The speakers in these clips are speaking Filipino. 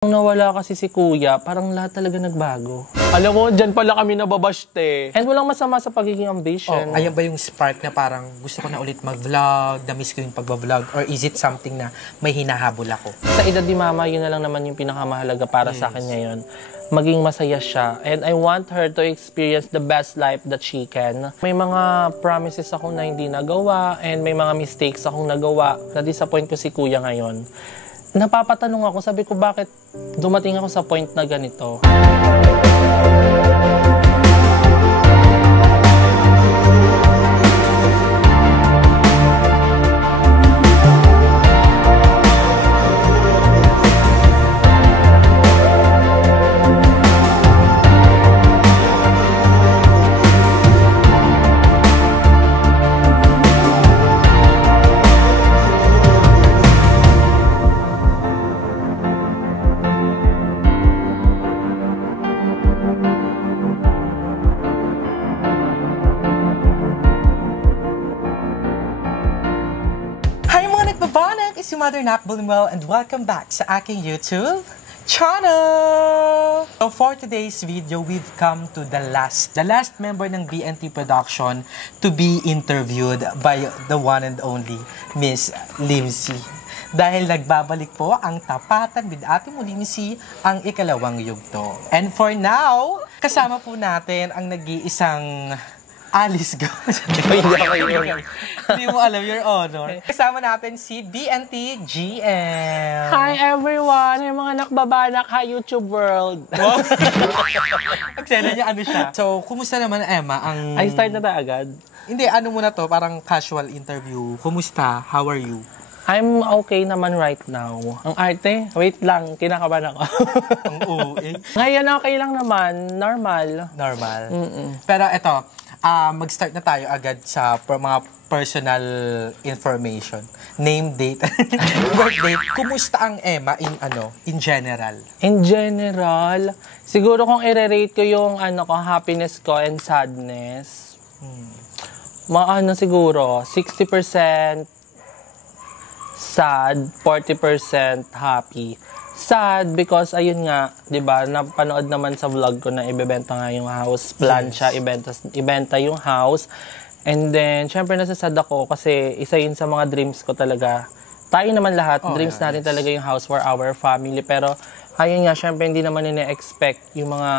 Nung nawala kasi si Kuya, parang lahat talaga nagbago. Alam mo, dyan pala kami nababashte. And walang masama sa pagiging ambition. Oh, ayan ba yung spark na parang gusto ko na ulit mag-vlog, na-miss ko yung pag-vlog, or is it something na may hinahabol ako? Sa edad ni Mama, yun na lang naman yung pinakamahalaga para sa akin ngayon. Maging masaya siya. And I want her to experience the best life that she can. May mga promises akong na hindi nagawa, and may mga mistakes akong nagawa. Na-disappoint ko si Kuya ngayon. Napapatanong ako, sabi ko, bakit dumating ako sa point na ganito? Si Mother Nak Bulmuel and welcome back sa aking YouTube channel! So for today's video, we've come to the last member ng BNT Production to be interviewed by the one and only Miss Limsy. Dahil nagbabalik po ang Tapatan with Ate mo Limsy ang ikalawang yugto. And for now, kasama po natin ang nag-iisang Alice Go. Hindi mo alam, Your Honor. Kasama natin si BNT GM. Hi everyone! Yung mga nakbabanak, hi YouTube world! Aksena niya, ano siya? So, kumusta naman, Emma? I start na agad? Hindi, ano muna to? Parang casual interview. Kumusta? How are you? I'm okay naman right now. Ang arte? Wait lang, kinakabahan ako. Ang uwi. Ngayon okay lang naman. Normal. Normal. Pero eto, mag-start na tayo agad sa mga personal information. Name, date, birth date. Kumusta ang Emma in general? In general, siguro kung i-rate ko yung happiness ko and sadness, siguro 60% sad, 40% happy. Sad because ayun nga, 'di ba? Napanood naman sa vlog ko na ibebenta nga yung house, plan siya ibenta yung house. And then syempre nasasad ako kasi isa yun sa mga dreams ko talaga. Tayo naman lahat, dreams natin talaga yung house for our family, pero ayun nga, syempre hindi naman ine-expect yung mga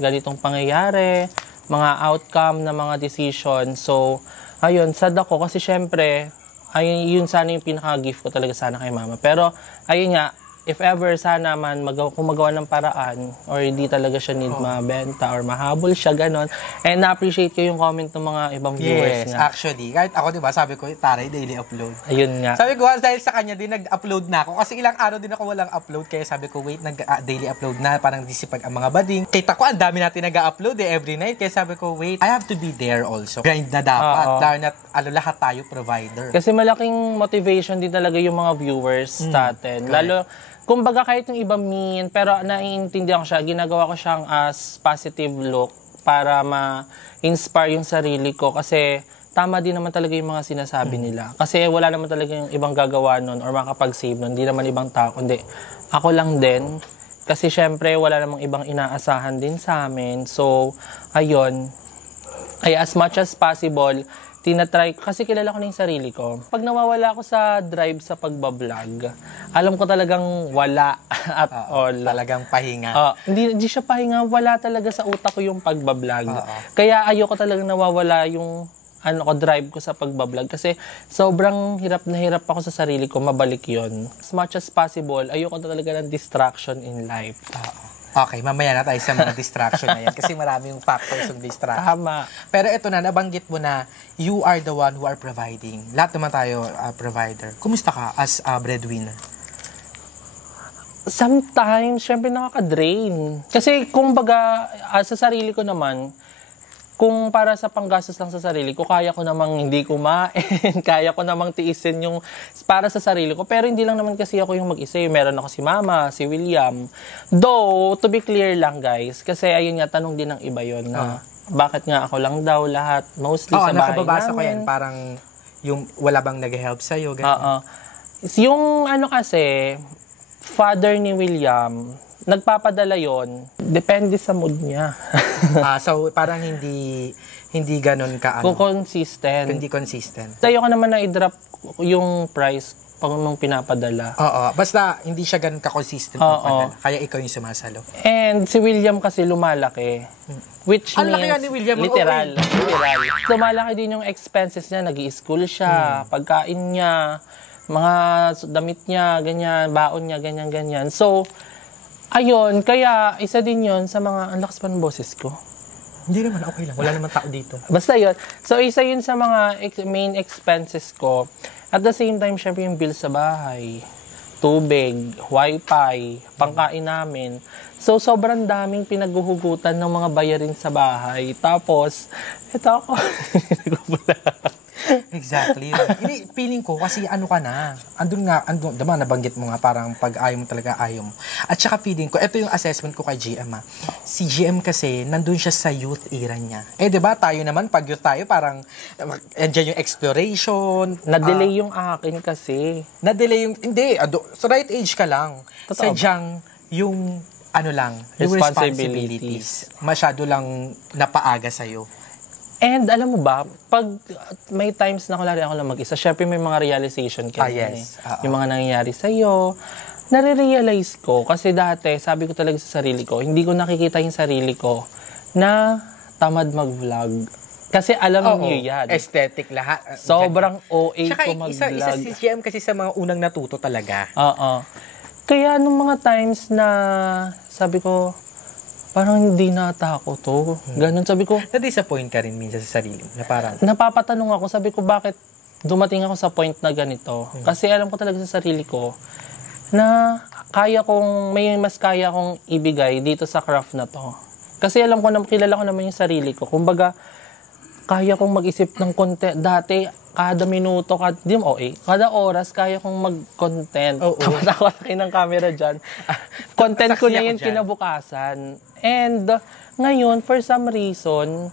ganitong pangyayari, mga outcome na mga decision. So, ayun, sad ako kasi syempre ayun yun sana yung pinaka-gift ko talaga sana kay Mama. Pero ayun nga, if ever sana man kung magawa ng paraan or hindi talaga siya need mabenta or mahabol siya, ganon. And na-appreciate ko yung comment ng mga ibang viewers nga. Yes, actually. Kahit ako, diba, sabi ko, taray, daily upload. Ayun nga. Sabi ko, dahil sa kanya din, nag-upload na ako. Kasi ilang araw din ako walang upload. Kaya sabi ko, wait, nag-daily upload na. Parang disipag ang mga bading. Kita ko, ang dami natin nag-upload every night. Kaya sabi ko, wait, I have to be there also. Grind na dapat. Dahil lahat tayo provider. Kasi malaking motivation din talaga yung mga viewers sa atin. Lalo, kumbaga kahit yung iba mean, pero naiintindihan ko siya, ginagawa ko siyang as positive look para ma-inspire yung sarili ko. Kasi tama din naman talaga yung mga sinasabi nila. Kasi wala naman talaga yung ibang gagawa nun or makapag-save nun. Hindi naman ibang tao, kundi ako lang din. Kasi syempre wala namang ibang inaasahan din sa amin. So, ayun. Ay, as much as possible, tinatry, kasi kilala ko na yung sarili ko. Pag nawawala ako sa drive sa pagbablog, alam ko talagang wala at all. Talagang pahinga. Hindi siya pahinga, wala talaga sa utak ko yung pagbablog. Kaya ayoko talagang nawawala yung drive ko sa pagbablog. Kasi sobrang hirap na hirap ako sa sarili ko, mabalik yon. As much as possible, ayoko talaga ng distraction in life. Okay, mamaya na tayo sa mga distraction na yan kasi marami yung factors ng distraction. Tama. Pero ito na, nabanggit mo na you are the one who are providing. Lahat naman tayo provider. Kumusta ka as a breadwinner? Sometimes, syempre nakaka-drain. Kasi kung baga, sa sarili ko naman, kung para sa panggastos lang sa sarili ko, kaya ko namang hindi kumain, kaya ko namang tiisin yung para sa sarili ko. Pero hindi lang naman kasi ako yung mag-isa. Meron ako si Mama, si William. Though, to be clear lang guys, kasi ayun nga, tanong din ng iba yun na bakit nga ako lang daw lahat, mostly sa bahay namin. Nakababasa ko yan, parang yung wala bang nag-help sa'yo, ganyan. Yung ano kasi, father ni William, nagpapadala yon, depende sa mood niya. So parang hindi ganun ka Kung consistent. Hindi consistent. Ayoko naman na i-drop yung price pag nung pinapadala. Oo, basta hindi siya ganun ka-consistent magpadala. Kaya ikaw yung sumasalo. And si William kasi lumalaki. Which Ang laki means, nga ni William, literal. Lumalaki din yung expenses niya, nag-i-school siya, pagkain niya, mga damit niya, ganyan, baon niya, ganyan. So, ayun, kaya isa din yon sa mga, ang lakas pa ng boses ko. Hindi naman, okay lang. Wala naman tao dito. Basta yun. So, isa yun sa mga main expenses ko. At the same time, syempre yung bill sa bahay, tubig, wifi, pangkain namin. So, sobrang daming pinaghuhugutan ng mga bayarin sa bahay. Tapos, ito ako. Exactly. Hindi, feeling ko kasi ano ka na. Andun, diba, nabanggit mo nga parang pag ayaw mo talaga ayaw mo. At saka feeling ko, ito yung assessment ko kay GM ha. Si GM kasi, nandun siya sa youth era niya. Diba, tayo naman, pag youth tayo, parang, andyan yung exploration. Na-delay yung akin kasi. Na-delay yung, hindi, sa right age ka lang. Totoo. Sadyang, yung, ano lang, yung responsibilities. Masyado lang napaaga sa'yo. And alam mo ba, pag may times na kulari ako lang mag-isa, syempre may mga realization ka yes. Yung mga nangyayari sa'yo, nare-realize ko. Kasi dati, sabi ko talaga sa sarili ko, hindi ko nakikita yung sarili ko na tamad mag-vlog. Kasi alam niyo yan. Aesthetic lahat. Sobrang OA Tsaka ko mag-vlog. Isa si GM kasi sa mga unang natuto talaga. Oo. Kaya nung mga times na sabi ko, parang hindi nata ako to. Ganun, sabi ko. Na-disappoint ka rin minsan sa sarili na parang. Napapatanong ako, sabi ko, bakit dumating ako sa point na ganito? Kasi alam ko talaga sa sarili ko na may mas kaya kong ibigay dito sa craft na to. Kasi alam ko na, kilala ko naman yung sarili ko. Kumbaga, kaya kong mag-isip ng content. Dati, kada minuto, kada oras, kaya kong mag-content. Tapos ako laki ng camera dyan. Content ko na yun kinabukasan. And ngayon, for some reason,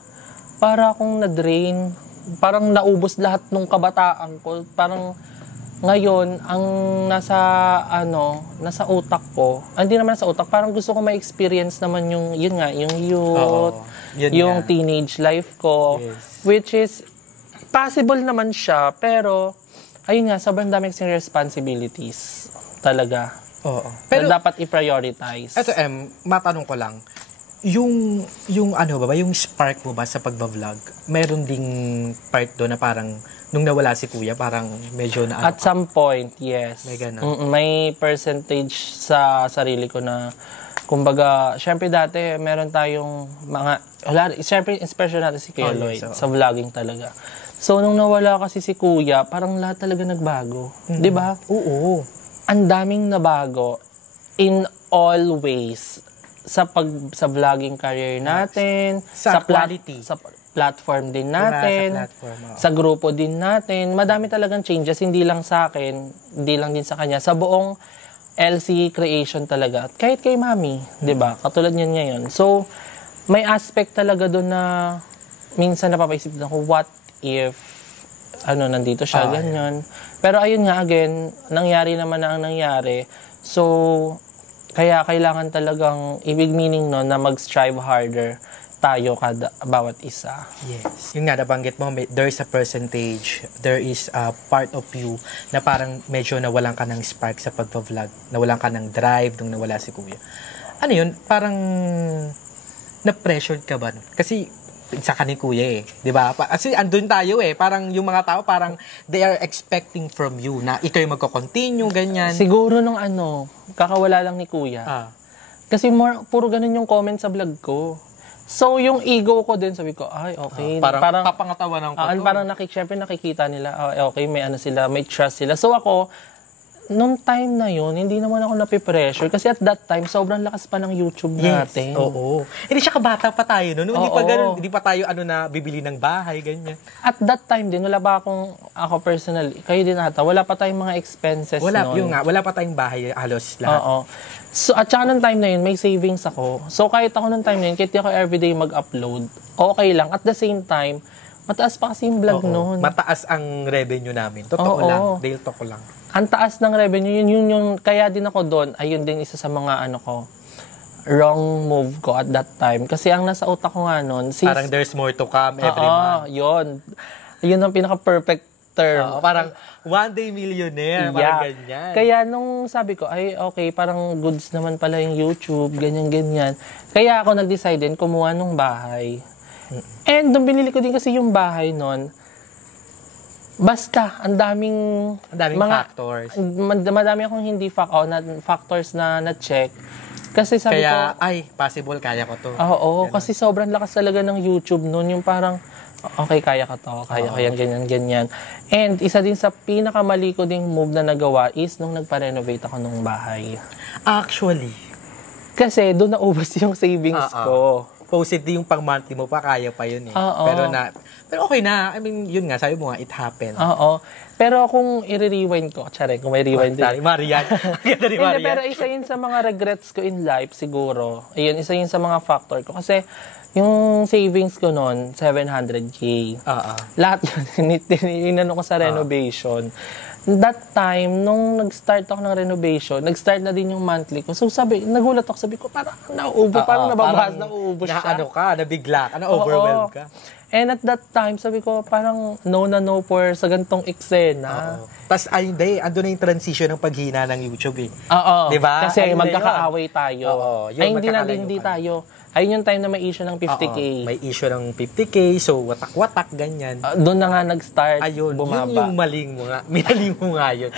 para akong na-drain, parang naubos lahat ng kabataan ko. Parang ngayon, ang nasa utak ko, hindi naman nasa utak, parang gusto ko ma-experience naman yung youth, yung teenage life ko, which is, possible naman siya, pero, ayun nga, sobrang daming responsibilities. Talaga. Oo. Pero, na dapat i-prioritize. Eto, matanong ko lang, yung yung spark mo ba sa pagbablog, meron ding part doon na parang, nung nawala si Kuya, parang medyo na At some point, yes. May ganun. May percentage sa sarili ko na, kumbaga, syempre dati, meron tayong syempre, inspiration natin si Kuya Lloyd sa vlogging talaga. So, nung nawala kasi si Kuya, parang lahat talaga nagbago. Di ba? Oo. Ang daming nabago in all ways sa vlogging career natin, sa quality, sa platform din natin, sa grupo din natin. Madami talagang changes, hindi lang sa akin, hindi lang din sa kanya, sa buong LC creation talaga. At kahit kay Mami, 'di ba? Katulad niyan ngayon. So, may aspect talaga doon na minsan napapaisip ako, what if nandito siya, ganyan. Pero ayun nga, again, nangyari naman na ang nangyari. So, kaya kailangan talagang ibig meaning no na mag-strive harder tayo bawat isa. Yes. Yung nga, nabanggit mo, there is a percentage, there is a part of you na parang medyo nawalan ka ng spark sa pagpa-vlog, nawalan ka ng drive nung nawala si Kuya. Ano yun? Parang na-pressured ka ba? Kasi sa ni Kuya di ba? Kasi andun tayo parang yung mga tao parang they are expecting from you na ikaw yung magko-continue, ganyan. Siguro nung kakawala lang ni Kuya. Kasi puro ganun yung comment sa vlog ko. So, yung ego ko din, sabi ko, ay, okay. Parang papangatawanan ko to. Parang syempre nakikita nila, okay, may sila, may trust sila. So, ako, nung time na yun, hindi naman ako napipressure. Kasi at that time, sobrang lakas pa ng YouTube natin. Oo. Hindi siya kabata pa tayo, no? Hindi pa tayo na bibili ng bahay, ganyan. At that time din, wala pa ako personally, kayo din ata, wala pa tayong mga expenses noon. Wala pa tayong bahay, halos lahat. Oo. So, at saka nung time na yun, may savings ako. So, kahit ako nung time na yun, kahit ako everyday mag-upload, okay lang. At the same time, Mataas pa kasi yung vlog Oo. noon. Mataas ang revenue namin. Totoo Oo. lang. Real talk lang. Ang taas ng revenue, yun yung kaya din ako doon, ayun din isa sa mga wrong move ko at that time. Kasi ang nasa utak ko nga noon, Parang there's more to come every month. yun. Yun ang pinaka-perfect term. Parang one day millionaire, parang ganyan. Kaya nung sabi ko, ay okay, parang goods naman pala yung YouTube, ganyan-ganyan. Kaya ako nag-decide din kumuha ng bahay. And nung binili ko din kasi yung bahay noon, basta, ang daming factors. Madami akong hindi factors na na-check. Kasi sabi ko, possible, kaya ko to. Oo, kasi sobrang lakas talaga ng YouTube noon. Yung parang, okay, kaya ka to. Kaya ko yan, ganyan. And isa din sa pinakamali ko ding move na nagawa is nung nagpa-renovate ako ng bahay. Actually. Kasi doon naubos yung savings ko. Supposedly yung pang monthly mo pa, kaya pa yun eh. Pero okay na. I mean, yun nga, sabi mo nga, it happened. Oo. Pero kung i-rewind ko, kung may rewind din. Marian. Ganda ni Marian. Pero isa yun sa mga regrets ko in life, siguro. Ayun, isa yun sa mga factor ko. Kasi yung savings ko noon, 700K. Lahat yun, inano ko sa renovation. That time, nung nag-start ako ng renovation, nag-start na din yung monthly ko. So nagulat ako, sabi ko, parang nababahas, nauubos siya. Nabigla ka, na-overwhelmed ka. And at that time, sabi ko, parang no for sa gantong eksena. Tapos, ando na yung transition ng paghina ng YouTube eh. Oo. Diba? Kasi magkakaaway tayo. Hindi tayo. Ayun yung time na may issue ng 50K. May issue ng 50K, so watak-watak, ganyan. Doon na nga nag-start, bumaba. Yun yung maling mo nga. Minaling mo nga yun.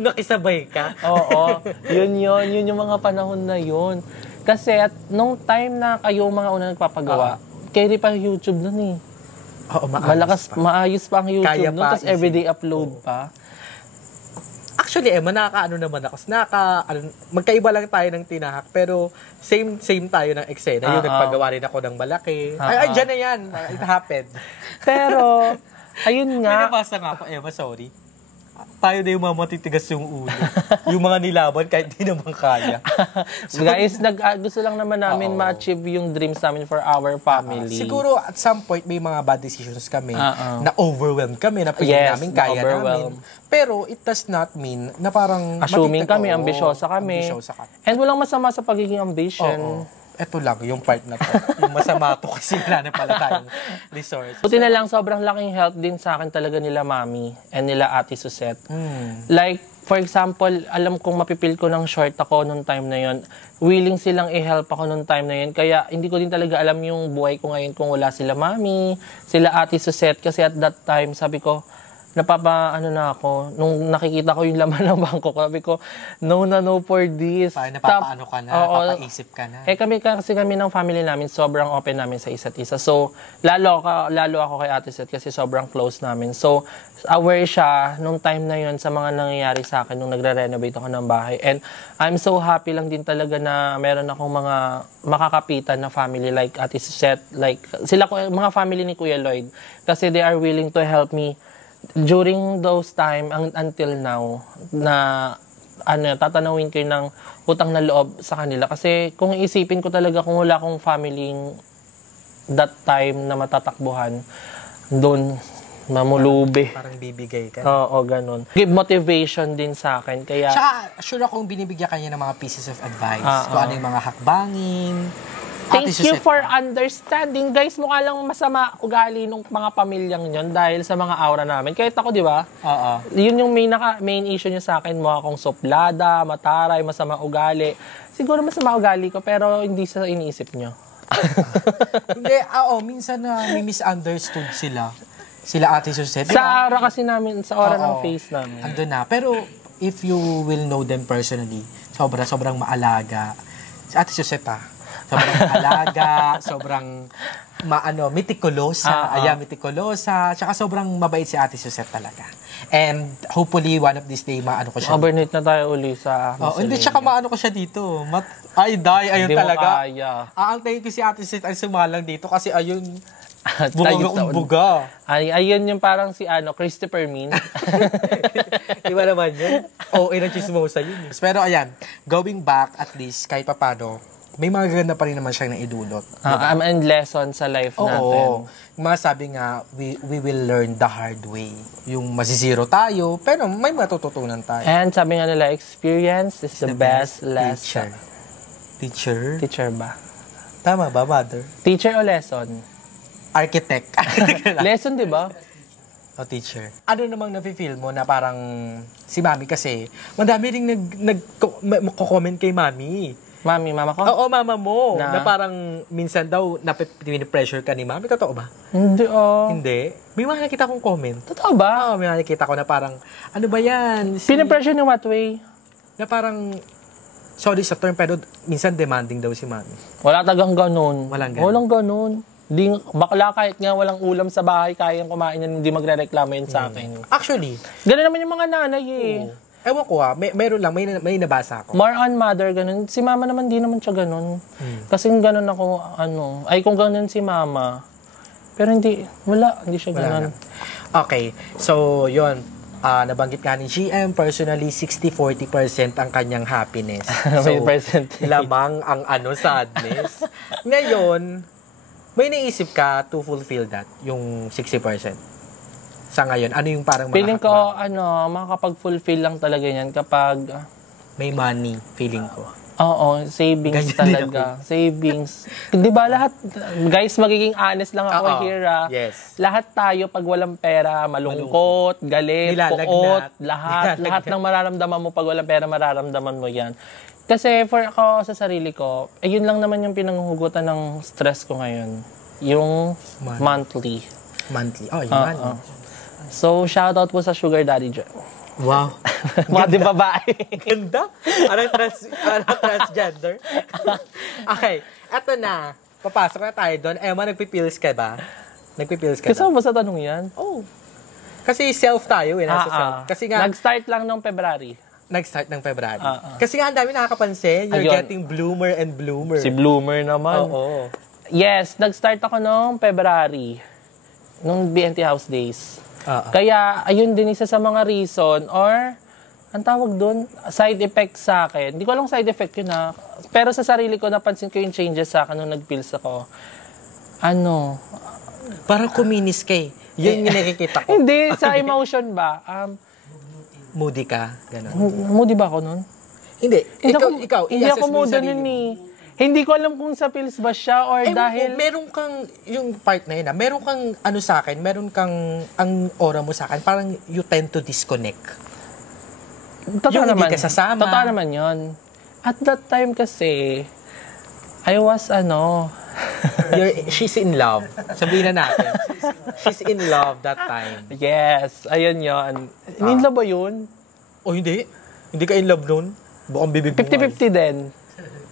Nakisabay ka. Oo. Yun yung mga panahon na yun. Kasi at nung time na kayo mga una nagpapagawa, carry pa yung YouTube nun eh. Oo, maayos pa ang YouTube nun, tapos everyday upload pa. Actually, nakakaano naman ako. Magkaiba lang tayo ng tinahak, pero same tayo ng eksena. Yung nagpagawa rin ako ng malaki. Dyan na yan. It happened. Pero, ayun nga. May nabasa nga ako, Eva, sorry. Tayo na yung mga matitigas yung ulo. Yung mga nilaban kahit di naman kaya. Guys, gusto lang naman namin ma-achieve yung dreams namin for our family. Siguro at some point may mga bad decisions kami na overwhelmed kami na pwede namin kaya namin. Pero it does not mean na parang assuming kami, ambisyosa kami. And walang masama sa pagiging ambition. Ito lang, yung part na to. Yung masama to kasi wala na pala tayong resource. Buti na lang, sobrang laking help din sa akin talaga nila Mami and nila Ate Susette. Like, for example, alam kong mapipil ko ng short ako nung time na yon. Willing silang i-help ako nung time na yun. Kaya hindi ko din talaga alam yung buhay ko ngayon kung wala sila Mami, sila Ate Susette. Kasi at that time, sabi ko, na ako, nung nakikita ko yung laman ng bangko ko, sabi ko, no for this. Parang napapaano ka na, napapaisip ka na. Kami ng family namin, sobrang open namin sa isa't isa. So, lalo ako kay Ate Seth kasi sobrang close namin. So, aware siya nung time na yun sa mga nangyayari sa akin nung nagre-renovate ako ng bahay. And I'm so happy lang din talaga na meron akong mga makakapitan na family like Ate Seth, like sila mga family ni Kuya Lloyd. Kasi they are willing to help me during those time until now na tatanawin kayo ng utang na loob sa kanila. Kasi kung isipin ko talaga kung wala akong family that time na matatakbuhan, doon mamulubi. Parang bibigay ka. Oo, ganun. Give motivation din sa akin. Kaya sure akong binibigyan kanya ng mga pieces of advice. Kung ano yung mga hakbangin. Thank you for understanding. Guys, mukha lang masama ugali ng mga pamilyang yun dahil sa mga aura namin. Kahit ako, di ba? Yun yung main issue nyo sa akin. Mukha akong soplada, mataray, masama ugali. Siguro masama ugali ko, pero hindi sa iniisip nyo. Hindi, minsan na misunderstood sila. Sila Ate Susette. Sa aura kasi namin, sa aura ng face namin. Andun na. Pero if you will know them personally, sobrang maalaga. Si Ate Susette, sobrang alaga, sobrang meticulosa. Meticulosa. Tsaka sobrang mabait si Ate Susette talaga. And hopefully, one of these day, ko siya. Overnight na tayo uli sa hindi, tsaka ko siya dito. Ayun talaga. Hindi mo kaya. Aantayin ko si Ate Susette ay sumalang dito kasi ayun, buga. Ayun yung parang si Christopher Min. Diba naman yun? Nag-chismosa yun. Pero ayan, going back at least, kahit papano, may mga ganda pa rin naman siyang naidulot. And lesson sa life natin. Oo. Yung mga sabi nga, we will learn the hard way. Yung masisiro tayo, pero may matututunan tayo. And sabi nga nila, experience is the best lesson. Teacher? Teacher ba? Tama ba, mother? Teacher o lesson? Architect. Lesson, di ba? O teacher. Ano namang nafe-feel mo na parang si mami kasi, madami rin nag-comment kay mami. Mami, mama ko? Oo, mama mo. Na? Na parang minsan daw pressure ka ni mami. Totoo ba? Hindi, Hindi. May mga nakita kong comment. Totoo ba? Oo, may mga nakita ko na parang, ano ba yan? Pinapressure in what way? Na parang, sorry sa term, pero minsan demanding daw si mami. Wala tagang ganun. Walang ganun. Walang ganun. Bakla kahit nga walang ulam sa bahay, kayang kumain yan, hindi magre-reklamo yun sa akin. Actually, Ganun naman yung mga nanay eh. ewan ko meron lang, may nabasa ako. More on mother, ganun. Si mama naman, di naman siya ganun. Kasi ganun ako, kung ganun si mama. Pero hindi siya ganun. Okay, so yun. Nabanggit nga ni GM, personally, 60-40% ang kanyang happiness. So, May percentage. lamang ang sadness. Ngayon, may naisip ka to fulfill that, yung 60%? Sa ngayon, ano yung parang Feeling ko, makakapag-fulfill lang talaga yan kapag, may money, feeling ko. oo, savings Ganyan din talaga. Savings. Di ba lahat, guys, magiging honest lang ako Oo. here. Yes. Lahat tayo pag walang pera, malungkot, galit, Nilalagnat. puot, lahat Nilalagnat. ng mararamdaman mo pag walang pera, mararamdaman mo yan. Kasi for ako sa sarili ko, yun lang naman yung pinanghuhugutan ng stress ko ngayon. Yung monthly. Monthly. Oh, yung money. So, shoutout po sa Sugar Daddy dyan. Wow. Mga di babae. Ganda. Parang transgender. Okay. Eto na. Papasok na tayo doon. Emma, nagpipills ka ba? Nagpipills ka Kasama ba? ba sa tanong yan? Oh. Kasi self tayo eh. Nasa self. Kasi nga, Nag-start lang nung February. nag-start ng February. Kasi nga, ang dami nakakapansin. You're Ayun. getting bloomer and bloomer. Si Bloomer naman. Oo. Yes, nag-start ako noong February. Nung BNT House Days. Kaya, ayun din isa sa mga reason or, ang tawag doon, side effect sa akin. Hindi ko alam side effect yun ha. Pero sa sarili ko, napansin ko yung changes sa akin nung nag-pills ako. Parang kuminis kay. Yun yung nakikita ko. Hindi, sa emotion ba? Moody ka. Ganon. Moody ba ako nun? Hindi. Ikaw, hindi ako i-assess mo yung moody sarili nun mo. eh. Hindi ko alam kung sa pills ba siya or dahil... Meron kang, yung part na yun meron kang, sa akin, meron kang, ang aura mo sa akin, parang you tend to disconnect. Totoo yung naman. hindi ka sasama. Totoo naman yun. At that time kasi, I was she's in love. Sabihin na natin. She's in love that time. Yes, ayun yun. In love ba yun? O hindi. Hindi ka in love nun. Bukang bibig mo. 50-50 din.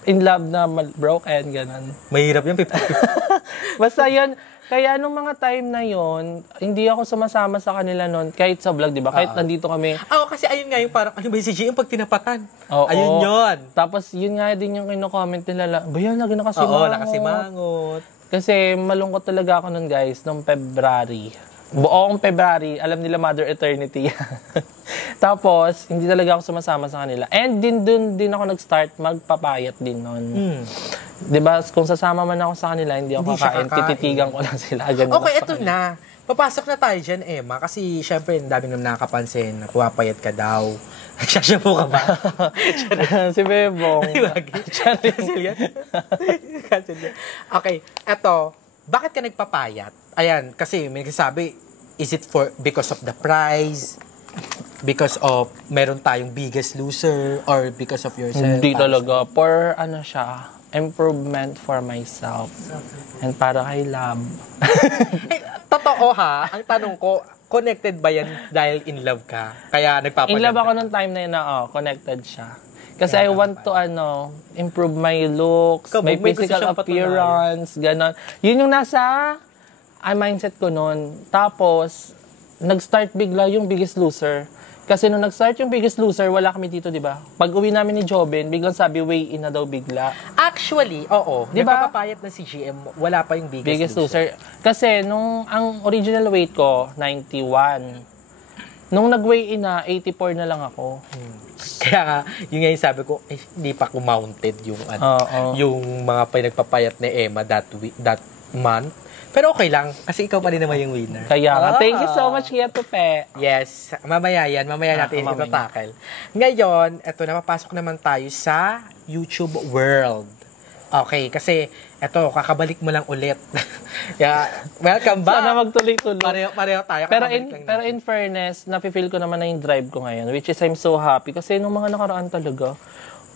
In love na broken, ganun. Mahirap yan, 50-50. Basta yun, kaya nung mga time na yun, hindi ako sumasama sa kanila nun, kahit sa vlog, di ba? Kahit nandito kami. Kasi ayun nga yung parang, ano ba yung si GM pag tinapatan? Oo. Ayun yun. Tapos yun nga din yung kino-comment nila, ba yan, lagi nakasimangot. Oo, nakasimangot. Kasi malungkot talaga ako nun guys, nung February. Buong February, alam nila Mother Eternity. Tapos, hindi talaga ako sumasama sa kanila. And dun din ako nag-start magpapayat din nun. Diba, kung sasama man ako sa kanila, hindi ako kakain. Tititigan ko lang sila. Ganun Okay, eto na. Papasok na tayo dyan, Emma. Kasi, syempre, ang daming naman nakakapansin na pumapayat ka daw. Nagsashampoo ka ba? Si Bebong. Cancel yan. Okay, eto. Bakit ka nagpapayat? Ayan, kasi may nagsasabi, is it because of the prize? Because of meron tayong Biggest Loser? Or because of yourself? Hindi talaga. For siya, improvement for myself. And para kay love. Totoo ha, ang tanong ko, connected ba yan dahil in love ka? Kaya nagpapayat? In love ako nung time na yun connected siya. Kasi I want to improve my looks, my physical appearance, ganon. Yun yung nasa mindset ko noon. Tapos, nag-start bigla yung Biggest Loser. Kasi nung nag-start yung Biggest Loser, wala kami dito, di ba? Pag uwi namin ni Joben, biglang sabi, weigh in na daw bigla. Actually, oo. Diba? Nagpapapayat na si GM, wala pa yung Biggest Loser. Kasi nung ang original weight ko, 91. Nung nag-weigh in na, 84 na lang ako. Kaya nga, yun nga yung sabi ko, hindi pa ko mounted yung, yung mga pinagpapayat ni Emma that month. Pero okay lang, kasi ikaw pa rin naman yung winner. Kaya nga, thank you so much, Kuya Tupe. Yes, mamaya yan. Mamaya natin itatakal. Ngayon, eto na, papasok naman tayo sa YouTube world. Okay, kasi eto, kakabalik mo lang ulit. Yeah, welcome back. Sana magtuloy-tuloy. Pareho tayo. Pero in fairness, nafe-feel ko naman na yung drive ko ngayon, which is I'm so happy. Kasi nung mga nakaraan talaga,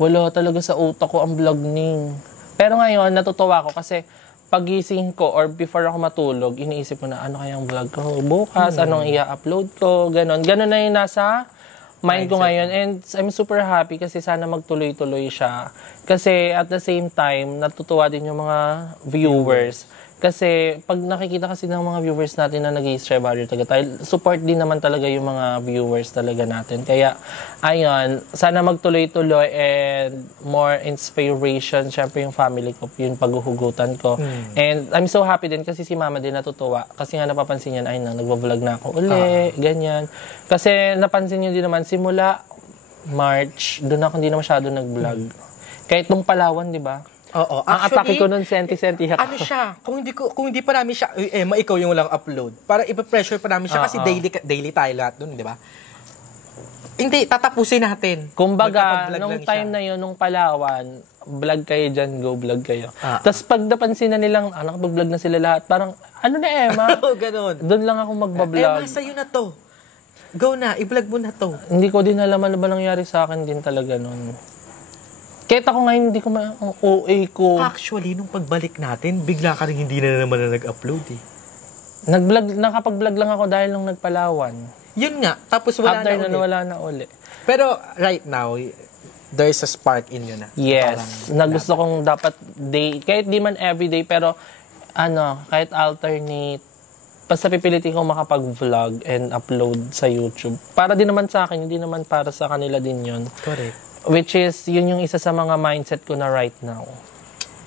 wala talaga sa utak ko ang vlogging. Pero ngayon, natutuwa ko kasi pagising ko or before ako matulog, iniisip ko na ano kayang vlog ko bukas, anong i-upload ko, ganon. Ganon na yung nasa mind ko ngayon. And I'm super happy kasi sana magtuloy-tuloy siya. Kasi at the same time, natutuwa din yung mga viewers. Kasi pag nakikita kasi ng mga viewers natin na nag-i-strive harder talaga tayo, support din naman talaga yung mga viewers talaga natin. Kaya, ayun, sana magtuloy-tuloy and more inspiration. Siyempre yung family ko, yung paghuhugutan ko. And I'm so happy din kasi si mama din natutuwa. Kasi nga napapansin niya, ay na, nagbablog na ako uli, ganyan. Kasi napansin niyo din naman, simula March, doon ako hindi na masyado nag-vlog. Kahit nung Palawan, di ba? Oo. Ang atake ko nun, senti-senti ako. Ano siya? Kung hindi pa namin siya, Emma, ikaw yung lang upload. Para ipa-pressure pa namin siya kasi daily tayo lahat dun, di ba? Hindi, tatapusin natin. Kumbaga, nung time na yun, nung Palawan, vlog kayo dyan, go vlog kayo. Tapos pag napansin na nilang, nakapag-vlog na sila lahat, parang, ano na Emma? Ganon. Doon lang ako magbablog. Emma, sa'yo na to. Go na, i-vlog mo na to. Hindi ko din alam ano ba nangyari sa akin din talaga nun. Kahit ako ngayon, hindi ko ang OA ko. Actually, nung pagbalik natin, bigla ka rin hindi na naman na nag-upload eh. Nakapag-vlog lang ako dahil nung nagpalawan. Yun nga, tapos wala After na ulit. wala na uli. Pero right now, there is a spark in you na. Yes, na gusto kong dapat kahit di man everyday, pero kahit alternate, basta pipilitin ko makapag-vlog and upload sa YouTube. Para din naman sa akin, hindi naman para sa kanila din yun. Correct. Which is, yun yung isa sa mga mindset ko na right now.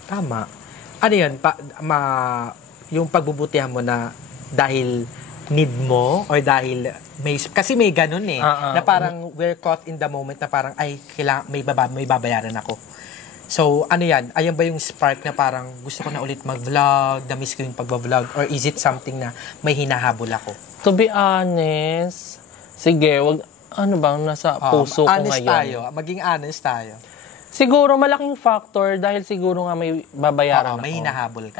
Tama. Ano yun? Yung pagbubutihan mo na dahil need mo or dahil kasi may ganun eh. Na parang we're caught in the moment na parang ay may babayaran ako. So, ano yan? Ayan ba yung spark na parang gusto ko na ulit mag-vlog, na-miss ko yung pag-vlog, or is it something na may hinahabol ako? To be honest, sige, ano bang nasa puso ko honest ngayon? Tayo. Maging honest tayo. Siguro malaking factor dahil siguro nga may babayaran ako. May hinahabol ka.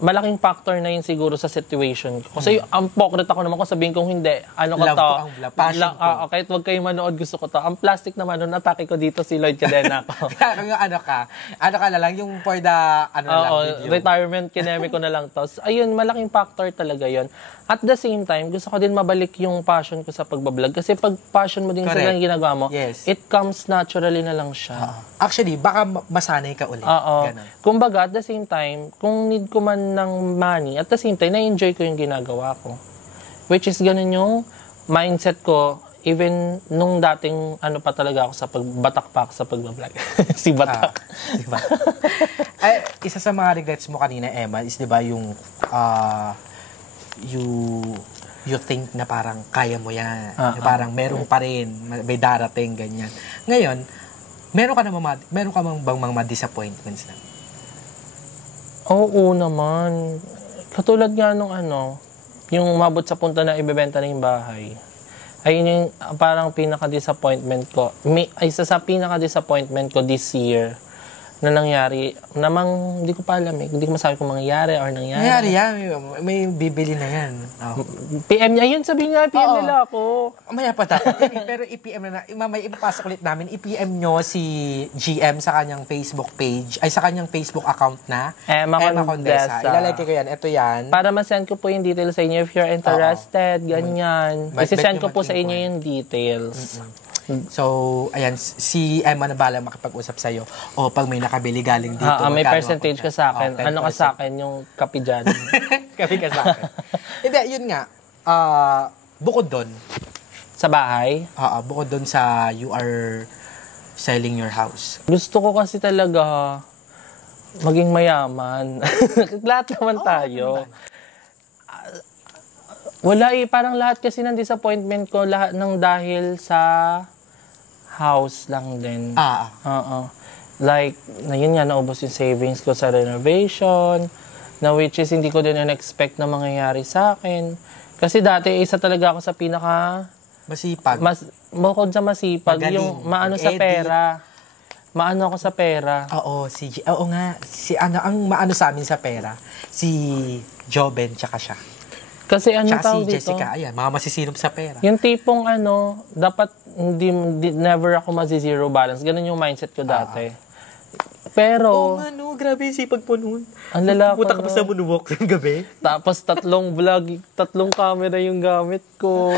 Malaking factor na yun siguro sa situation ko. Kasi ang pokret ako naman kung sabihin kong hindi, ano ko Love to. Passion ko. Kahit wag kayong manood, gusto ko to. Ang plastic naman nun, atake ko dito si Lloyd Cadena ko. Kaya kung ano ka na lang, yung for the, video. Retirement kineme ko na lang to. So, ayun, malaking factor talaga yun. At the same time, gusto ko din mabalik yung passion ko sa pagbablog. Kasi pag passion mo din sa ginagawa mo, it comes naturally na lang siya. Actually, baka masanay ka ulit. Kumbaga, at the same time, kung need ko man ng money, at the same time, na-enjoy ko yung ginagawa ko. Which is ganun yung mindset ko, even nung dating pa talaga ako sa batak pa ako sa pagbablog. Si Batak. Isa sa mga regrets mo kanina, Emma, is diba yung you think na parang kaya mo yan. Parang meron pa rin, may darating, ganyan. Ngayon, meron ka bang mga disappointments na? Oo naman. Katulad nga nung yung umabot sa punta na ibebenta na yung bahay. Ayun yung parang pinaka-disappointment ko. Isa sa pinaka-disappointment ko this year na nangyari, namang hindi ko pa alam hindi ko masabi kung mangyayari or nangyari. Nangyari yan, may bibili na yan. PM niya, ayun sabihin nga, PM nila ako. Maya pa tayo. Pero i-PM na, mamaya ipapasok ulit namin, i-PM nyo si GM sa kanyang Facebook page, ay sa kanyang Facebook account na, Emma Condesa. Ilalagay ko yan, ito yan. Para ma-send ko po yung details sa inyo if you're interested, ganyan. Isi-send ko po sa inyo yung details. So, ayan, si Emma na bala makipag-usap sa'yo. O, pag may nakabili galing dito. May percentage ka sa akin. Ano ka sa akin, yung kape dyan? Kape ka sa akin. Hindi, yun nga. Bukod doon. Sa bahay? Bukod doon sa you are selling your house. Gusto ko kasi talaga maging mayaman. Lahat naman tayo. Wala parang lahat kasi ng disappointment ko, lahat ng dahil sa house lang din. Oo. Like, na yun nga, naubos yung savings ko sa renovation, na which is hindi ko din in-expect na mangyayari sa akin. Kasi dati, isa talaga ako sa pinaka... Masipag. Bukod sa masipag, Magaling. yung maano sa pera. Maano ako sa pera. Oo nga. Ang maano sa amin sa pera, si Joben, tsaka siya. Kasi ano Tsaka si tawag dito? Jessica, ayan, mga masisinop sa pera. Yung tipong dapat never ako masi-zero balance. Ganun yung mindset ko dati. Pero, Grabe yung sipag po nun. ang lalaki Pupunta ka pa sa moonwalk yung gabi. tapos 3 vlog, 3 camera yung gamit ko.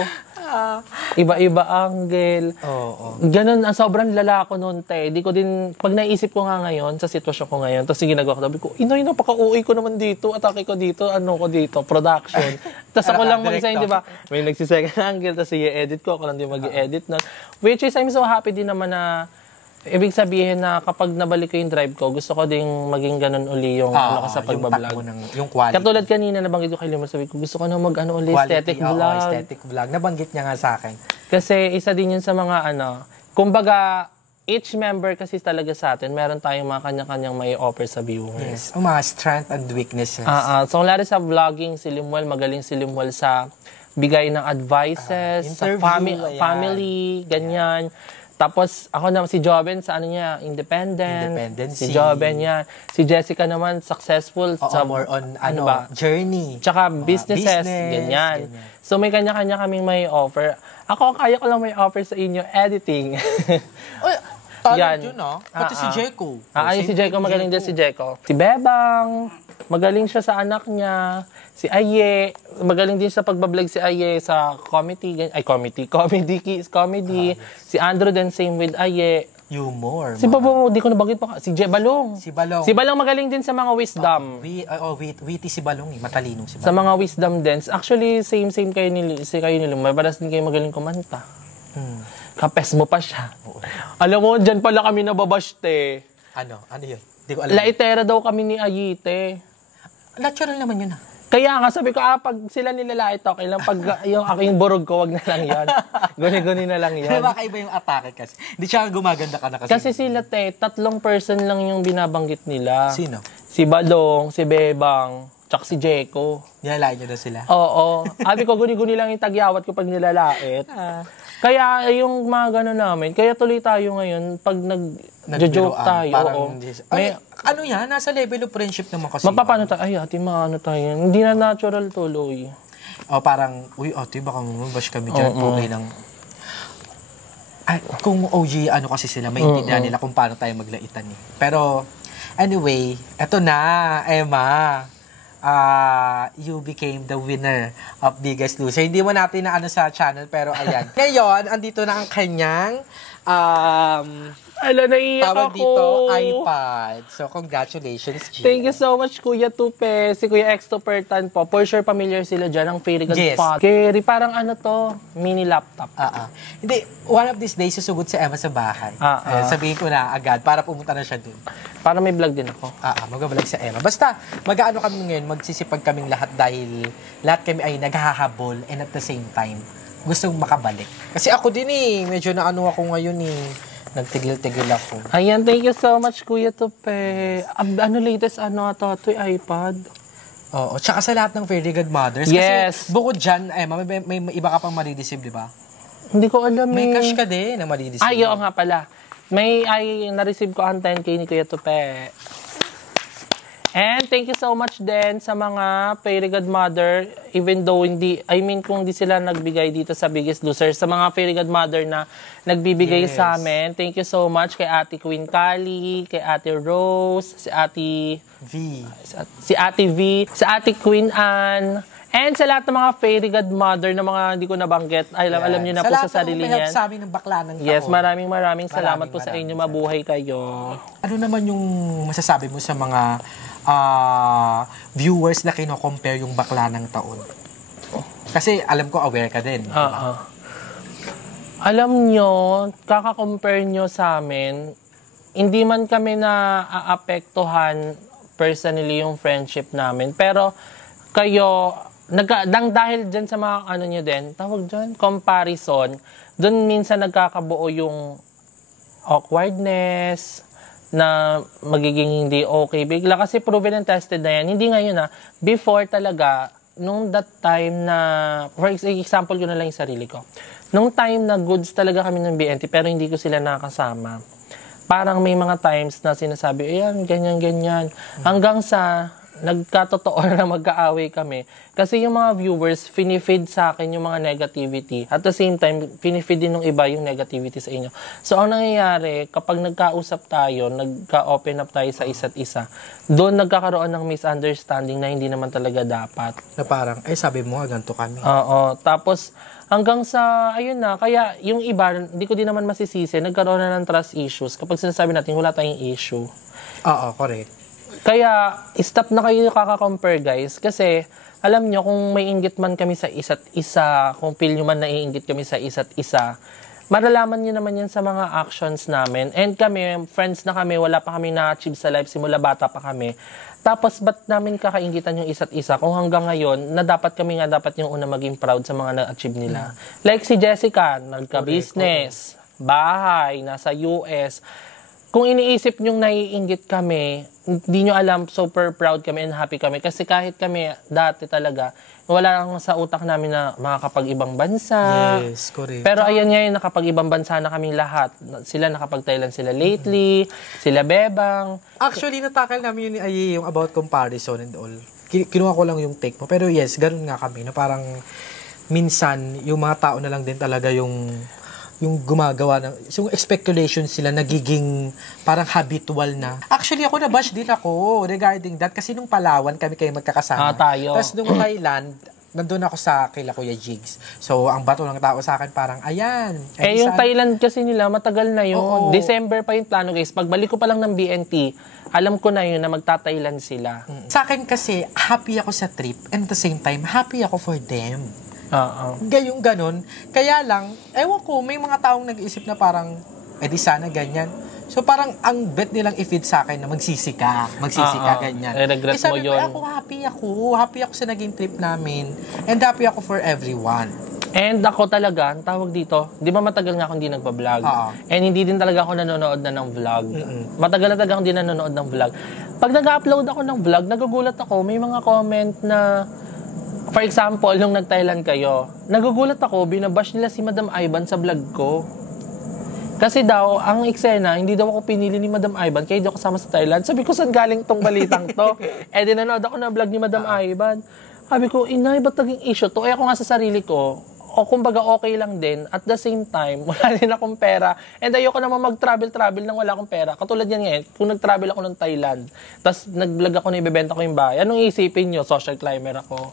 Iba-iba angle. Oo. Ganun, sobrang lalako noon, te. Di ko din, pag naisip ko nga ngayon, sa sitwasyon ko ngayon, tapos ginagawa ko, sabi ko, Inoy, napaka-uwi ko naman dito, atake ko dito, ko dito, production. Tapos ako lang mag-design, di ba? May nagsisecond angle, tapos i-edit ko, ako lang din mag-i-edit nun. Which is, I'm so happy din naman na, ibig sabihin na kapag nabalik ko yung drive ko, gusto ko ding maging ganun uli yung ko sa pagbablog. Yung quality. Katulad kanina, nabanggit ko kay Limor, sabi ko, gusto ko na uli, aesthetic vlog. Aesthetic vlog. Nabanggit niya nga sa akin. Kasi isa din yun sa mga kumbaga, each member kasi talaga sa atin, meron tayong mga kanya-kanyang may offer sa viewers. Yes. Ang mga strength and weaknesses. So, lalo sa vlogging, si Limuel, magaling si Limuel sa bigay ng advices, sa family, ganyan. Tapos, ako naman, si Joben, sa independent. Si Joben yan. Si Jessica naman, successful. sa more on, journey. Tsaka businesses, ganyan. So, may kanya-kanya kaming may offer. Ako, kaya ko lang may offer sa inyo, editing. Talent yun, Pati si Jeko. Si Jeko, magaling din si Jeko. Si Bebang, magaling siya sa anak niya. Si Aye, magaling din sa pagbablog si Aye sa comedy. Si Andrew din, same with Aye. Humor. Si Babo, di ko nabanggit pa. Si Balong. Si Balong. Si Balong magaling din sa mga wisdom. Witty si Balong, matalino si Balong. Sa mga wisdom dance. Actually, same kayo ni Lumay. Baras din kayo magaling kumanta. Kapes mo pa siya. Alam mo, dyan pala kami nababashte. Ano yun? Di ko alam. Laitera daw kami ni Ayite. Natural naman yun, Kaya nga, sabi ko, pag sila nilalait, okay lang. Pag yung aking burog ko, wag na lang yan. Guni-guni na lang yan. Baka iba yung atake kasi. Hindi siya gumaganda ka na kasi. Kasi sila, 3 person lang yung binabanggit nila. Sino? Si Balong, si Bebang, tsaka si Jeko. Nilalait niyo daw sila? Oo. Sabi ko, guni-guni lang yung tagyawat ko pag nilalait. Kaya yung mga gano'n namin, kaya tuloy tayo ngayon pag nag-joke tayo. Ano yan? Nasa level of friendship naman kasi. Mapapano tayo? Ay, ate, maano tayo. Hindi na natural tuloy. Parang, uy, ate, baka mabash kami dyan. Okay lang. Ay, kung OG, kasi sila, maintindihan nila kung paano tayo maglaitan eh. Pero, anyway, eto na, Emma. You became the winner of Biggest Loser. Hindi mo natin na sa channel, pero ayan. Ngayon, andito na ang kanyang naiiyak tawag ako. dito, iPad. So, congratulations, Gia. Thank you so much, Kuya Tupe. Si Kuya X Tupertan po. For sure, familiar sila dyan. Ang very good pod. Carry, parang mini laptop. Hindi, one of these days, susugod si Emma sa bahay. Sabihin ko na agad para pumunta na siya dun. Para may vlog din ako. Mag-vlog si Emma. Basta, mag-ano kami ngayon, magsisipag kaming lahat dahil lahat kami ay naghahabol and at the same time, gusto makabalik. Kasi ako din medyo naano ako ngayon nagtigil-tigil ako. Ayan, thank you so much, Kuya Tupe. Latest ito iPad? Oo, tsaka sa lahat ng Very Good Mothers. Yes. Kasi bukod dyan, Emma, may iba ka pang marireceive, di ba? Hindi ko alam May cash ka din na marireceive. Oo nga pala. Na-receive ko ang 10K ni Kuya Tupe. And thank you so much din sa mga Very Good Mother, even though kung hindi sila nagbigay dito sa Biggest Loser, sa mga Very Good Mother na nagbibigay sa amin, thank you so much kay Ate Queen Kali, kay Ate Rose, si Ate V, si Ate Queen Ann, and sa lahat ng mga Very Good Mother na mga hindi ko nabanggit, alam niyo na po sa sarili niyan. Sa amin ng bakla ng taon. Yes, maraming salamat po sa inyo. Mabuhay kayo. Ano naman yung masasabi mo sa mga viewers na kino-compare yung bakla ng taon? Kasi alam ko aware ka din. Alam nyo, kaka-compare nyo sa amin, hindi man kami na aapektuhan personally yung friendship namin. Pero kayo, dahil dyan sa mga ano nyo din, tawag dyan, comparison, doon minsan nagkakabuo yung awkwardness, na magiging hindi okay bigla. Kasi proven and tested na yan. Hindi ngayon before talaga, nung that time na, for example ko na lang yung sarili ko. Nung time na goods talaga kami ng BNT, pero hindi ko sila nakasama. Parang may mga times na sinasabi, ayan, ganyan, ganyan. Hanggang sa nagkatotoo na magkaaway kami. Kasi yung mga viewers, finifeed sa akin yung mga negativity. At the same time, finifeed din ng iba yung negativity sa inyo. So, ang nangyayari, kapag nagkausap tayo, nagka-open up tayo sa isa't isa, doon nagkakaroon ng misunderstanding na hindi naman talaga dapat. Na parang, sabi mo nga, ganito kami. Oo. Tapos, hanggang sa, ayun na, kaya yung iba, hindi ko din naman masisisi, nagkaroon na ng trust issues kapag sinasabi natin, wala tayong issue. Oo, correct. Kaya, stop na kayo kaka-compare, guys. Kasi, alam nyo, kung may inggit man kami sa isa't isa, kung feel nyo man naiinggit kami sa isa't isa, malalaman nyo naman yan sa mga actions namin. And kami, friends na kami, wala pa kami na-achieve sa life, simula bata pa kami. Tapos, ba't namin kakaingitan yung isa't isa kung hanggang ngayon, na dapat kami nga dapat yung una maging proud sa mga na-achieve nila. Like si Jessica, nagka-business, bahay, nasa US. Kung iniisip nyong naiinggit kami, hindi nyo alam, super proud kami and happy kami. Kasi kahit kami dati talaga, wala lang sa utak namin na makakapag-ibang bansa. Yes, correct. Pero ayan ngayon, nakapag-ibang bansa na kaming lahat. Sila nakapag-Thailand sila lately, sila Bebang. Actually, natakal namin yung about comparison and all. Kinuha ko lang yung take mo. Pero yes, ganun nga kami. Na parang minsan, yung mga tao na lang din talaga yung gumagawa ng, yung speculation sila nagiging parang habitual na. Actually, ako na-bash din ako regarding that kasi nung Palawan kami kayo magkakasama. Tayo. Tapos nung Thailand, nandun ako sa kila Kuya Jigs. So, ang bato ng tao sa akin parang, ayan. Yung Thailand kasi nila, matagal na yun. Oo. December pa yung plano, guys. Pagbalik ko pa lang ng BNT, alam ko na yun na magta-Thailand sila. Sa akin kasi, happy ako sa trip and at the same time, happy ako for them. Gayong ganon. Kaya lang, ewan ko, may mga taong nag-isip na parang, di sana ganyan. So parang ang bet nilang i-feed sa akin na magsisi ka, ganyan. Regret mo yun. Ako, happy ako sa naging trip namin and happy ako for everyone. And ako talaga, ang tawag dito, di ba matagal nga akong hindi nagpa-vlog? And hindi din talaga ako nanonood na ng vlog. Matagal na talaga akong hindi nanonood ng vlog. Pag nag-upload ako ng vlog, nagugulat ako, may mga comment na, for example, nung nag-Thailand kayo, nagugulat ako, binabash nila si Madam Ivan sa vlog ko. Kasi daw, ang eksena, hindi daw ako pinili ni Madam Ivan, kaya hindi ako kasama sa Thailand. Sabi ko, saan galing tong balitang to? Dinanood ako ng vlog ni Madam Ivan. Sabi ko, inay, ba't naging issue to? Ako nga sa sarili ko, kumbaga okay lang din. At the same time, wala din akong pera. And ayoko naman mag-travel nang wala akong pera. Katulad yan ngayon, kung nag-travel ako ng Thailand, tapos nag-vlog ako na ibebenta ko yung bahay, anong isipin nyo? Social climber ako.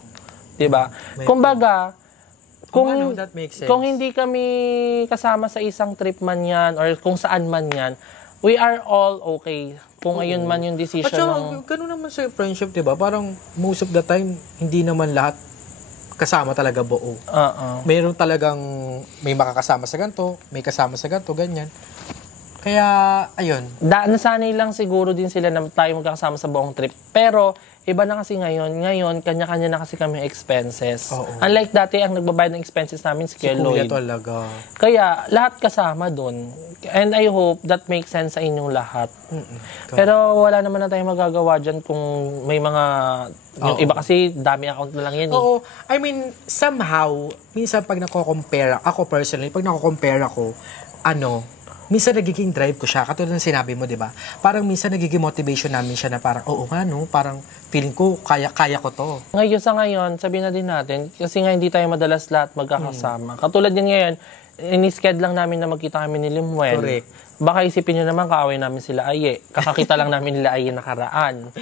Diba? Kumbaga, kung hindi kami kasama sa isang trip man yan or kung saan man yan, we are all okay. Kung ayun man yung decision ng... Ganun naman sa friendship, diba? Parang most of the time, hindi naman lahat kasama talaga buo. Mayroon talagang may makakasama sa ganito, may kasama sa ganito, ganyan. Kaya, ayun. Nasanay lang siguro din sila na tayo magkakasama sa buong trip. Pero, iba na kasi ngayon. Ngayon, kanya-kanya na kasi kami expenses. Unlike dati, ang nagbabayad ng expenses namin si Kuya Lloyd. Talaga. Kaya, lahat kasama dun. And I hope that makes sense sa inyong lahat. Pero, wala naman na tayong magagawa dyan kung may mga... Yung iba kasi, dami account na lang yan. Oo. I mean, somehow, minsan pag nako-compare, ako personally, pag nako-compare ako, minsan nagiging drive ko siya. Katulad ng sinabi mo, di ba? Parang minsan nagiging motivation namin siya na parang, oo nga no, parang feeling ko, kaya ko to. Ngayon, sabihin na din natin, kasi nga hindi tayo madalas lahat magkakasama. Katulad yan ngayon, inisked lang namin na magkita kami ni Limuel. Correct. Baka isipin nyo naman, kaaway namin sila Aye. Kakakita lang namin nila Aye nakaraan.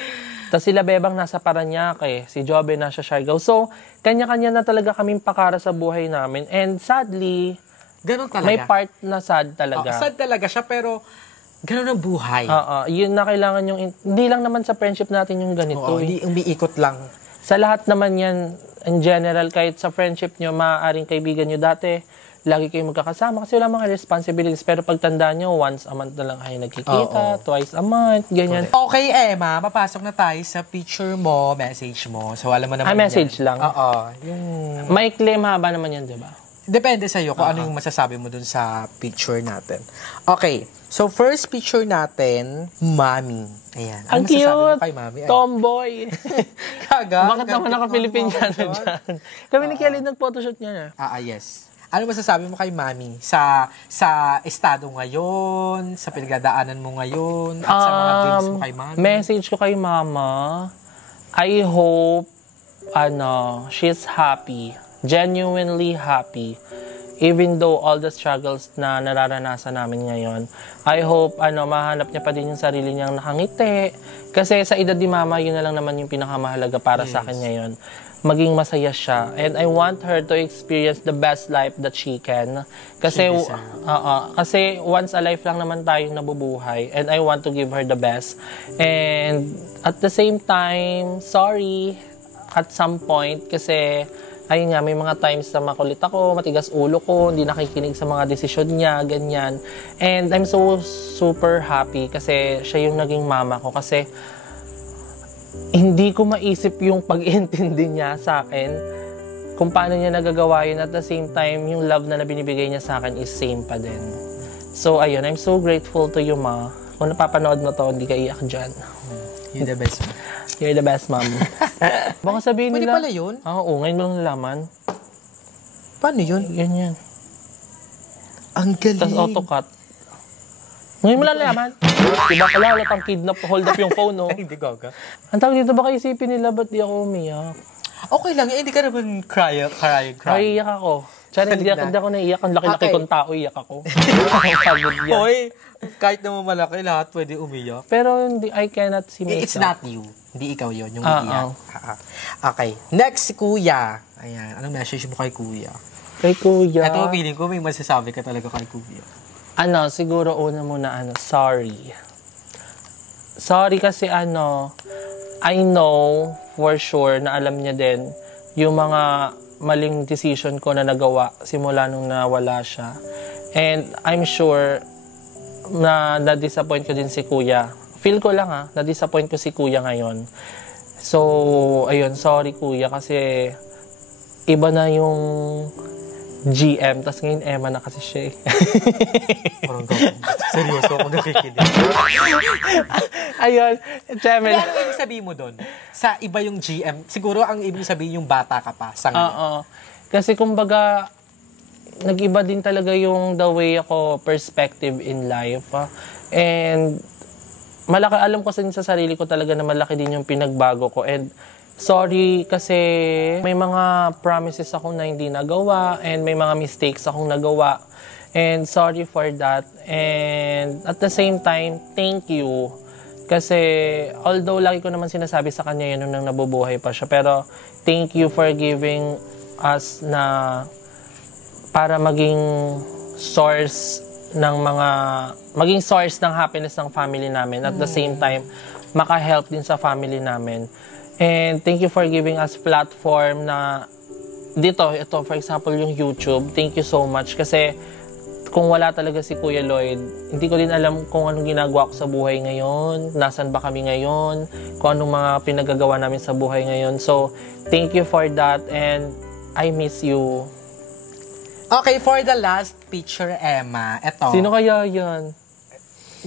Tapos sila Bebang nasa Paranaque, si Jobe nasa Siargao. So, kanya-kanya na talaga kaming pakara sa buhay namin. And sadly, ganun talaga. may part na sad talaga. Sad talaga siya, pero ganun ang buhay. Yun na kailangan yung... Hindi lang naman sa friendship natin yung ganito. Hindi umiikot lang. Sa lahat naman yan, in general, kahit sa friendship nyo, maaaring kaibigan nyo dati, lagi kayo magkakasama kasi wala mga responsibilities. Pero pagtanda nyo, once a month na lang kayo nagkikita, twice a month, ganyan. Okay, Emma, papasok na tayo sa picture mo, message mo. So, alam mo naman message lang? Oo. Yung... Maikli, mahaba naman yan, di ba? Depende sa'yo kung ano yung masasabi mo dun sa picture natin. Okay. So, first picture natin, Mami. Ayan. Ang cute! Mo kay Mami? Tomboy! Kaga? Bakit naman naka-Pilipiniano dyan? Kami ni Kelly nag-photoshoot niya na. Yes. Ano masasabi mo kay Mami? Sa estado ngayon, sa pinagdadaanan mo ngayon, at sa mga dreams mo kay Mami? Message ko kay Mama, I hope, she's happy. Genuinely happy. Even though all the struggles na nararanasan namin ngayon, I hope, mahanap niya pa din yung sarili niyang nakangiti. Kasi sa edad ni Mama, yun na lang naman yung pinakamahalaga para sa akin ngayon. Maging masaya siya. And I want her to experience the best life that she can. Kasi, kasi once a life lang naman tayong nabubuhay. And I want to give her the best. And at the same time, sorry, at some point, kasi ayun nga, may mga times na makulit ako, matigas ulo ko, hindi nakikinig sa mga desisyon niya, ganyan. And I'm so super happy kasi siya yung naging mama ko. Kasi hindi ko maisip yung pag-intindi niya sa akin kung paano niya nagagawa yun. At the same time, yung love na binibigay niya sa akin is same pa din. So ayun, I'm so grateful to you, Ma. Kung napapanood mo to, hindi ka iyak dyan. You're the best, Ma. You're the best, Mom. Baka sabihin Pwede nila... pala yun? Oo, ngayon mo lang nalaman. Paano yun? Ganyan. Ang galing. Tapos autocut. Ngayon mo lang nalaman. Diba pala, wala pang kidnap, hold up yung phone, no? Hindi gaga. Ang tawag dito, baka isipin nila, ba't di ako umiyak? Okay lang, hindi ka naman cry. Ay, iyak ako. Tsara, hindi ako naiyak. Ang laki-laki kong tao, iyak ako. Hoy, kahit naman malaki, lahat pwede umiyak. Pero hindi, I cannot see myself. It's not you. Hindi ikaw yun, yung iiyak. Okay. Next, si Kuya. Ayan. Anong message mo kay Kuya? Kay Kuya? Ito, feeling ko may masasabi ka talaga kay Kuya. Siguro una muna, sorry. Sorry kasi I know for sure na alam niya din yung mga maling decision ko na nagawa simula nung nawala siya. And I'm sure na na-disappoint ko din si Kuya. Feel ko lang na-disappoint ko si Kuya ngayon. So, ayun, sorry Kuya kasi iba na yung GM, tas ngayon Emma na kasi siya Parang gawin. Seryoso ako nakikinig. Ayun, Chemel. Ano ibig sabihin mo doon? Sa iba yung GM, siguro ang ibig sabihin yung bata ka pa sa ngayon. Oo. Kasi kumbaga, nag-iba din talaga yung the way ako perspective in life. And malaki, alam ko sa sarili ko talaga na malaki din yung pinagbago ko. And sorry kasi may mga promises akong na hindi nagawa and may mga mistakes akong nagawa. And sorry for that. And at the same time, thank you. Kasi although lagi ko naman sinasabi sa kanya yun nung nabubuhay pa siya. Pero thank you for giving us na para maging source ng happiness ng family namin. At the same time, maka-help din sa family namin. And thank you for giving us platform na ito for example yung YouTube. Thank you so much kasi kung wala talaga si Kuya Lloyd, hindi ko din alam kung anong ginagawa ko sa buhay ngayon, nasan ba kami ngayon, kung anong mga pinagagawa namin sa buhay ngayon. So, thank you for that and I miss you. Okay, for the last picture, Emma, eto. Sino kaya yan?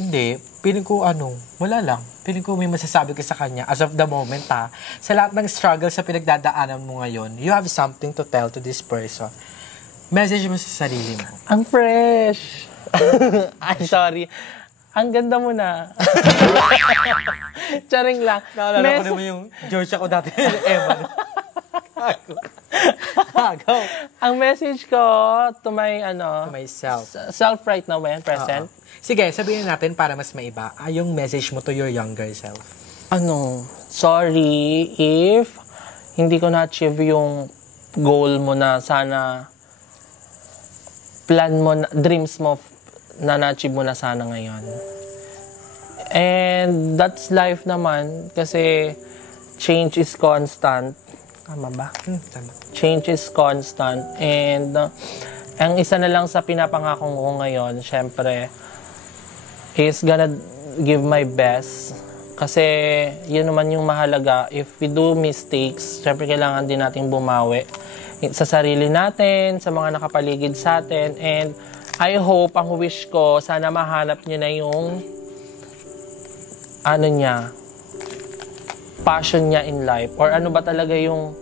Hindi. Piling ko wala lang. Piling ko may masasabi ka sa kanya as of the moment sa lahat ng struggle sa pinagdadaanan mo ngayon, you have something to tell to this person. Message mo sa sarili mo. Ang fresh! I'm sorry. Ang ganda mo na. Charing lang. Naalala ko naman yung George ako dati. Emma. Go. Ang message ko to my to myself. Self right now when present. Sige, sabihin natin para mas maiba, yung message mo to your younger self. Sorry if hindi ko na-achieve yung goal mo na sana plan mo, dreams mo na na-achieve mo na sana ngayon. And that's life naman kasi change is constant. Tama ba? Tama. Change is constant and ang isa na lang sa pinapangako ko ngayon, syempre, is gonna give my best. Kasi, yun naman yung mahalaga. If we do mistakes, syempre kailangan din nating bumawi sa sarili natin, sa mga nakapaligid sa atin. And I hope, ang wish ko, sana mahanap niyo na yung ano niya, passion niya in life. Or ano ba talaga yung...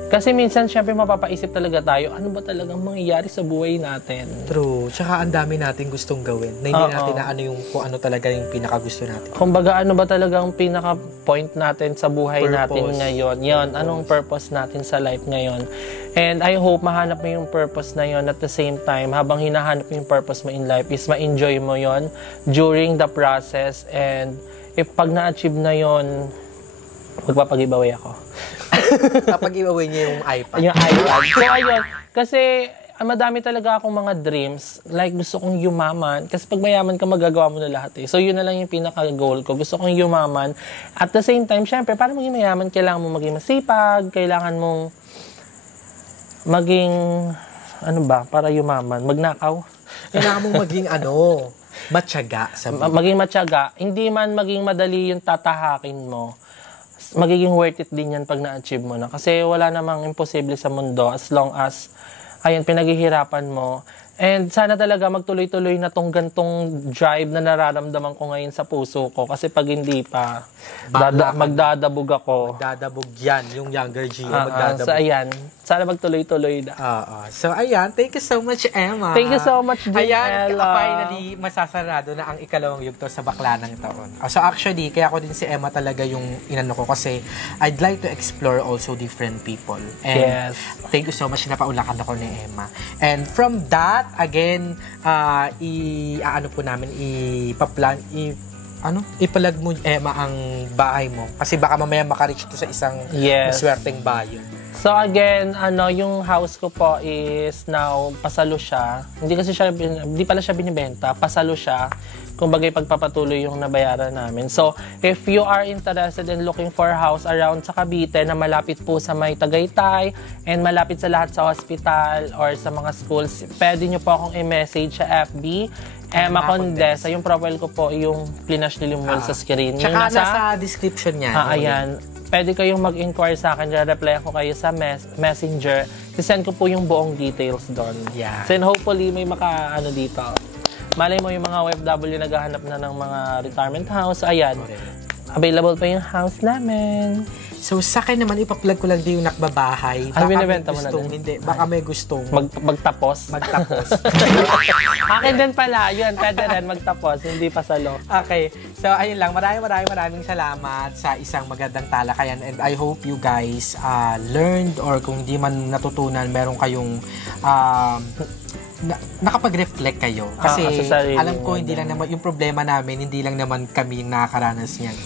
Kasi minsan, syempre, mapapaisip talaga tayo, ano ba talagang mangyayari sa buhay natin? True. Tsaka ang dami natin gustong gawin. Na hindi natin na ano yung, kung ano talaga yung pinakagusto natin. Kumbaga, ano ba talagang pinaka-point natin sa buhay natin ngayon? Yun, anong purpose natin sa life ngayon? And I hope mahanap mo yung purpose na yon at the same time, habang hinahanap mo yung purpose mo in life, is ma-enjoy mo yon during the process. And if pag na-achieve na yon, magpapag-giveaway ako. Kapag giveaway niya yung iPad. Yung iPad. So, ayun. Kasi, madami talaga akong mga dreams. Like, gusto kong yumaman. Kasi pag mayaman ka, magagawa mo na lahat eh. So, yun na lang yung pinaka-goal ko. Gusto kong yumaman. At the same time, syempre, para maging mayaman, kailangan mo maging masipag. Kailangan mong maging, ano ba, para yumaman? Magnakaw? Kailangan mong maging matyaga. Maging matyaga. Hindi man maging madali yung tatahakin mo. Magiging worth it din yan pag na-achieve mo na. Kasi wala namang imposible sa mundo as long as, ayun, pinaghihirapan mo. And sana talaga magtuloy-tuloy na tong gantong drive na nararamdaman ko ngayon sa puso ko. Kasi pag hindi pa, magdadabog ako. Magdadabog yan, yung younger Gio, magdadabog. So ayan, sana magtuloy-tuloy na. So ayan, thank you so much, Emma. Thank you so much, Ayan, finally, masasarado na ang ikalawang yugto sa Bakla ng Taon. So actually, kaya ko din si Emma talaga yung inano ko kasi I'd like to explore also different people. And thank you so much, napaulakan ako ni Emma. And from that, again, ipalag mo, Emma, ang bahay mo. Kasi baka mamaya makareach ito sa isang maswerteng bayan. So again, yung house ko po is now pasalo siya. Hindi pala siya binibenta, pasalo siya. Kumbaga pagpapatuloy yung nabayaran namin. So, if you are interested in looking for a house around sa Cavite na malapit po sa may Tagaytay and malapit sa lahat sa hospital or sa mga schools, pwede nyo po akong i-message sa FB, Emma Condesa. Yung profile ko po yung Plinash Lilimol sa screen. Tsaka nasa description niya. Ayan. Pwede kayong mag-inquire sa akin. Reply ko kayo sa messenger. Send ko po yung buong details doon. Yeah. So, hopefully, may dito. Malay mo yung mga OFW naghahanap na ng mga retirement house. Ayan. Available pa yung house namin. So, sa akin naman, ipa-plug ko lang din yung nakbabahay. Ay, binibenta mo na din? Hindi, baka may gustong magtapos. Akin din pala. Yun, pwede rin magtapos. Hindi pasalo. Okay. So, ayun lang. Maraming salamat sa isang magandang talakayan. And I hope you guys learned or kung hindi man natutunan, meron kayong nakapag-reflect kayo. Kasi alam ko, hindi lang naman, yung problema namin, hindi lang naman kami nakakaranas niyan.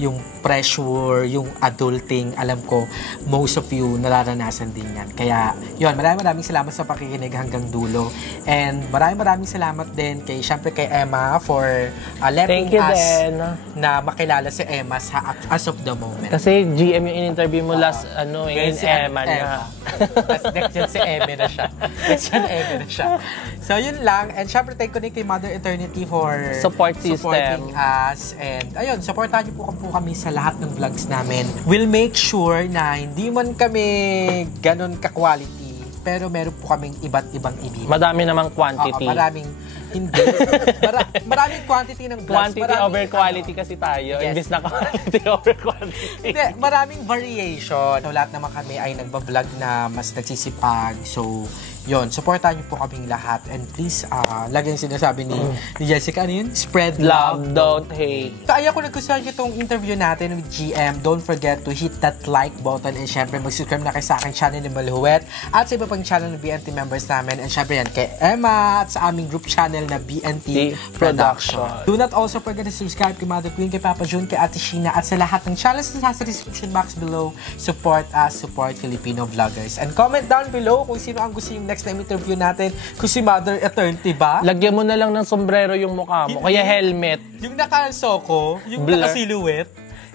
Yung pressure, yung adulting, alam ko, most of you nararanasan din yan. Kaya, yun, maraming salamat sa pakikinig hanggang dulo. And maraming salamat din syempre kay Emma for letting us na makilala si Emma as of the moment. Kasi GM yung in-interview mo last, si Emma na. Next yan si Emma na siya. So, yun lang. And syempre, thank you kay Mother Eternity for supporting us. And, ayun, supportahan niyo po kami sa lahat ng vlogs namin. We'll make sure na hindi man kami ganun ka-quality, pero meron po kaming iba't ibang ibig. Madami namang quantity. Maraming quantity ng vlogs. Quantity over quality kasi tayo. Imbis na quality over quantity. Hindi, maraming variation. So, lahat naman kami ay nagbablog na mas nagsisipag. So, yun, supportahan niyo po kaming lahat. And please, lagi yung sinasabi ni Jessica, ano yun? Spread love, don't hate. So, ayaw ko nagustuhan nyo itong interview natin with GM. Don't forget to hit that like button and syempre mag-subscribe na kayo sa aking channel ni Malhuwet at sa iba pang channel ng BNT members namin. And syempre yan, kay Emma at sa aming group channel na BNT Production. Do not also forget to subscribe kay Mother Queen, kay Papa Jun, kay Ate Sheena at sa lahat ng channels na sa description box below. Support us, support Filipino vloggers. And comment down below kung sino ang gusto yung next time interview natin. Kung si Mother Eternity ba? Lagyan mo na lang ng sombrero yung mukha mo. Kaya helmet. Yung naka-soko, yung naka-silhouette.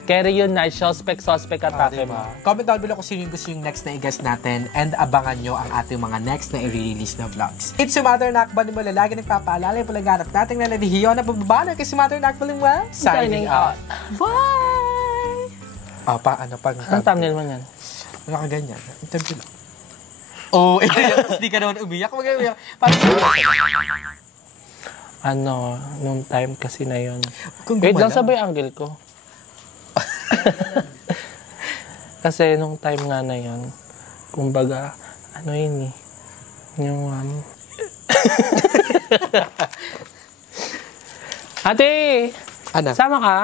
Carry yun na, suspect atake Diba? mo. Comment down below kung sino yung gusto yung next na i-guest natin and abangan nyo ang ating mga next na i-release na vlogs. It's your Mother Nakbal mo, lagi nagpapaalala yung palaganap nating nalalihiyon na pagbabana kay si Mother Nakbal mo. Signing out. Bye! Paano pag... Anong thumbnail mo yan? Wala ka ganyan. Interview lang. Oh, tapos di ka naman umiyak. Mag-umiyak. Nung time kasi na yun. Kung Wait lang, gumalaw. sabay angle ko. Kasi nung time nga na yun, kumbaga, yun eh, yung, Ate! Ano? Sama ka?